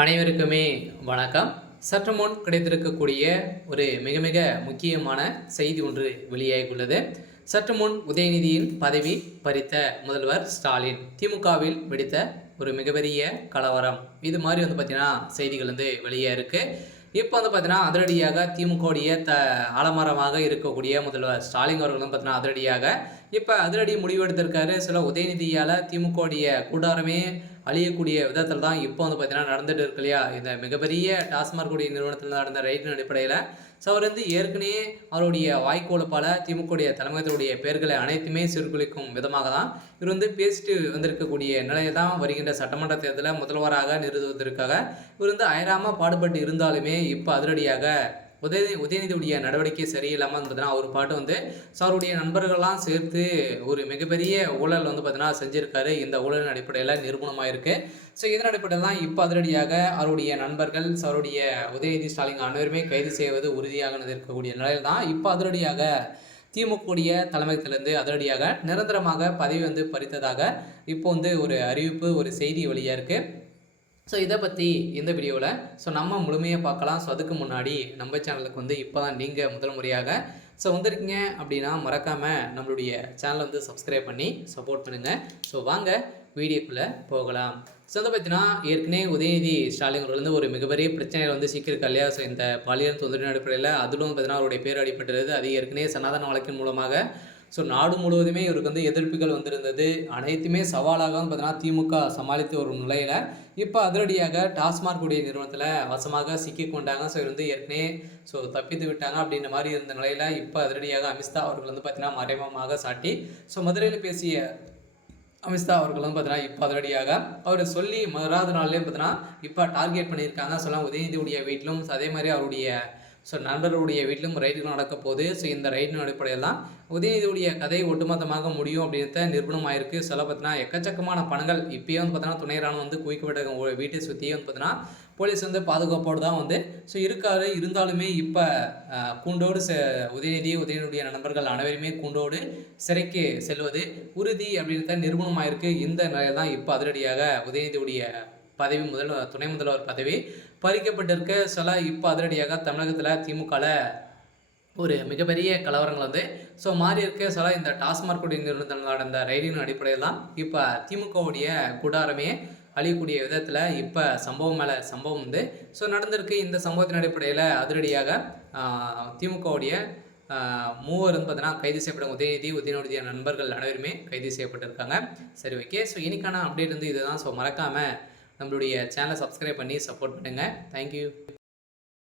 அனைவருக்குமே வணக்கம். சற்று முன் கிடைத்திருக்கக்கூடிய ஒரு மிக மிக முக்கியமான செய்தி ஒன்று வெளியாகியுள்ளது. சற்று முன் உதயநிதியின் பதவி பறித்த முதல்வர் ஸ்டாலின் திமுகவில் வெடித்த ஒரு மிகப்பெரிய கலவரம், இது மாதிரி பார்த்தீங்கன்னா செய்திகள் வெளியே இருக்கு. இப்போ பார்த்தீங்கன்னா அதிரடியாக திமுகவுடைய ஆலமரமாக இருக்கக்கூடிய முதல்வர் ஸ்டாலின் அவர்கள் பார்த்தீங்கன்னா அதிரடியாக இப்போ அதிரடி முடிவெடுத்திருக்காரு. சில உதயநிதியால் திமுகவுடைய கூடாரமே அழியக்கூடிய விதத்தில் தான் இப்போ பார்த்தீங்கன்னா நடந்துட்டு இருக்கு இல்லையா. இந்த மிகப்பெரிய டாஸ்மாக் கூடிய நிறுவனத்தில் நடந்த ரைட்டின் அடிப்படையில் அவர் ஏற்கனவே அவருடைய வாய்க்கோலப்பால் திமுகவுடைய தலைமையத்துடைய பெயர்களை அனைத்துமே சீர்குலைக்கும் விதமாக தான் இவர் பேசிட்டு வந்திருக்கக்கூடிய நிலையை தான் வருகின்ற சட்டமன்ற தேர்தலில் முதல்வராக நிறுவுவதற்காக இவர் அயராமல் பாடுபட்டு இருந்தாலுமே இப்போ அதிரடியாக உதயநிதியுடைய நடவடிக்கை சரியில்லாமல் பார்த்தீங்கன்னா அவர் பாட்டு அவருடைய நண்பர்கள்லாம் சேர்த்து ஒரு மிகப்பெரிய ஊழல் பார்த்தீங்கன்னா செஞ்சுருக்காரு. இந்த ஊழலின் அடிப்படையில் நிரூபணமாயிருக்கு. ஸோ இதன் அடிப்படையில் தான் இப்போ அதிரடியாக அவருடைய நண்பர்கள் அவருடைய உதயநிதி ஸ்டாலின் அனைவருமே கைது செய்வது உறுதியாக இருக்கக்கூடிய நிலையில் தான் இப்போ அதிரடியாக திமுகவுடைய தலைமையகத்திலிருந்து அதிரடியாக நிரந்தரமாக பதவி பறித்ததாக இப்போ ஒரு அறிவிப்பு, ஒரு செய்தி வெளியாக இருக்குது. ஸோ இதை பற்றி இந்த வீடியோவில் நம்ம முழுமையாக பார்க்கலாம். ஸோ அதுக்கு முன்னாடி நம்ம சேனலுக்கு இப்போ தான் நீங்கள் முதல் முறையாக வந்திருக்கீங்க அப்படின்னா மறக்காமல் நம்மளுடைய சேனலை சப்ஸ்கிரைப் பண்ணி சப்போர்ட் பண்ணுங்கள். ஸோ வாங்க வீடியோக்குள்ளே போகலாம். ஸோ பார்த்தீங்கன்னா ஏற்கனவே உதயநிதி ஸ்டாலின் அவர்கள் ஒரு மிகப்பெரிய பிரச்சனையில் சிக்கியிருக்கா இல்லையா. ஸோ இந்த பாலியல் தொந்தரவின் அடிப்படையில் அதிலும் பார்த்தீங்கன்னா அவருடைய பேர் அடிப்பட்டது. அது ஏற்கனவே சனாதன வழக்கின் மூலமாக ஸோ நாடு முழுவதுமே இவருக்கு எதிர்ப்புகள் வந்திருந்தது. அனைத்துமே சவாலாக பார்த்தீங்கன்னா திமுக சமாளித்து வரும் நிலையில் இப்போ அதிரடியாக டாஸ்மாக் உடைய நிறுவனத்தில் வசமாக சிக்கி கொண்டாங்க. ஸோ இவர் ஏற்கனவே தப்பித்து விட்டாங்க அப்படின்ற மாதிரி இருந்த நிலையில் இப்போ அதிரடியாக அமித்ஷா அவர்கள் பார்த்தீங்கன்னா மறைமுகமாக சாட்டி மதுரையில் பேசிய அமித்ஷா அவர்கள் பார்த்தீங்கன்னா இப்போ அதிரடியாக அவர் சொல்லி மறாத நாள்லேயே பார்த்தீங்கன்னா இப்போ டார்கெட் பண்ணியிருக்காங்க. சொல்லலாம் உதயநிதியுடைய வீட்டிலும் அதே மாதிரி அவருடைய நண்பர்களுடைய வீட்டிலும் ரைடுகள் நடக்க போகுது. இந்த ரைடின் அடிப்படையில் தான் உதயநிதியுடைய கதை ஒட்டுமொத்தமாக முடியும் அப்படின்றத நிரூபணம் ஆயிருக்கு. சொல்ல பார்த்தீங்கன்னா எக்கச்சக்கமான பணங்கள் இப்போயே பார்த்தீங்கன்னா துணை ராணுவம் குவிக்கப்பட்ட வீட்டை சுற்றியே பார்த்தீங்கன்னா போலீஸ் பாதுகாப்போடு தான் இருக்காரு. இருந்தாலுமே இப்போ கூண்டோடு உதயநிதியுடைய நண்பர்கள் அனைவருமே கூண்டோடு சிறைக்கு செல்வது உறுதி அப்படின்றத நிரூபணம் ஆயிருக்கு. இந்த நிலையில் தான் இப்போ அதிரடியாக உதயநிதியுடைய பதவி துணை முதல்வர் பதவி பறிக்கப்பட்டிருக்க இப்போ அதிரடியாக தமிழகத்தில் திமுகவில் ஒரு மிகப்பெரிய கலவரங்கள் மாறி இருக்க இந்த டாஸ்மாக் நிறுவனத்தில் நடந்த ரைடின் அடிப்படையில் தான் இப்போ திமுகவுடைய கூடாரமே அழியக்கூடிய விதத்தில் இப்போ சம்பவம் மேலே சம்பவம் நடந்திருக்கு. இந்த சம்பவத்தின் அடிப்படையில் அதிரடியாக திமுகவுடைய மூவர் பார்த்தீங்கன்னா கைது செய்யப்பட்ட உதயநிதியுடைய நண்பர்கள் அனைவருமே கைது செய்யப்பட்டிருக்காங்க. சரி, ஓகே. இன்னைக்கான அப்டேட் இதுதான். மறக்காமல் நம்மளுடைய சேனலை சப்ஸ்கிரைப் பண்ணி சப்போர்ட் பண்ணுங்கள். தேங்க்யூ.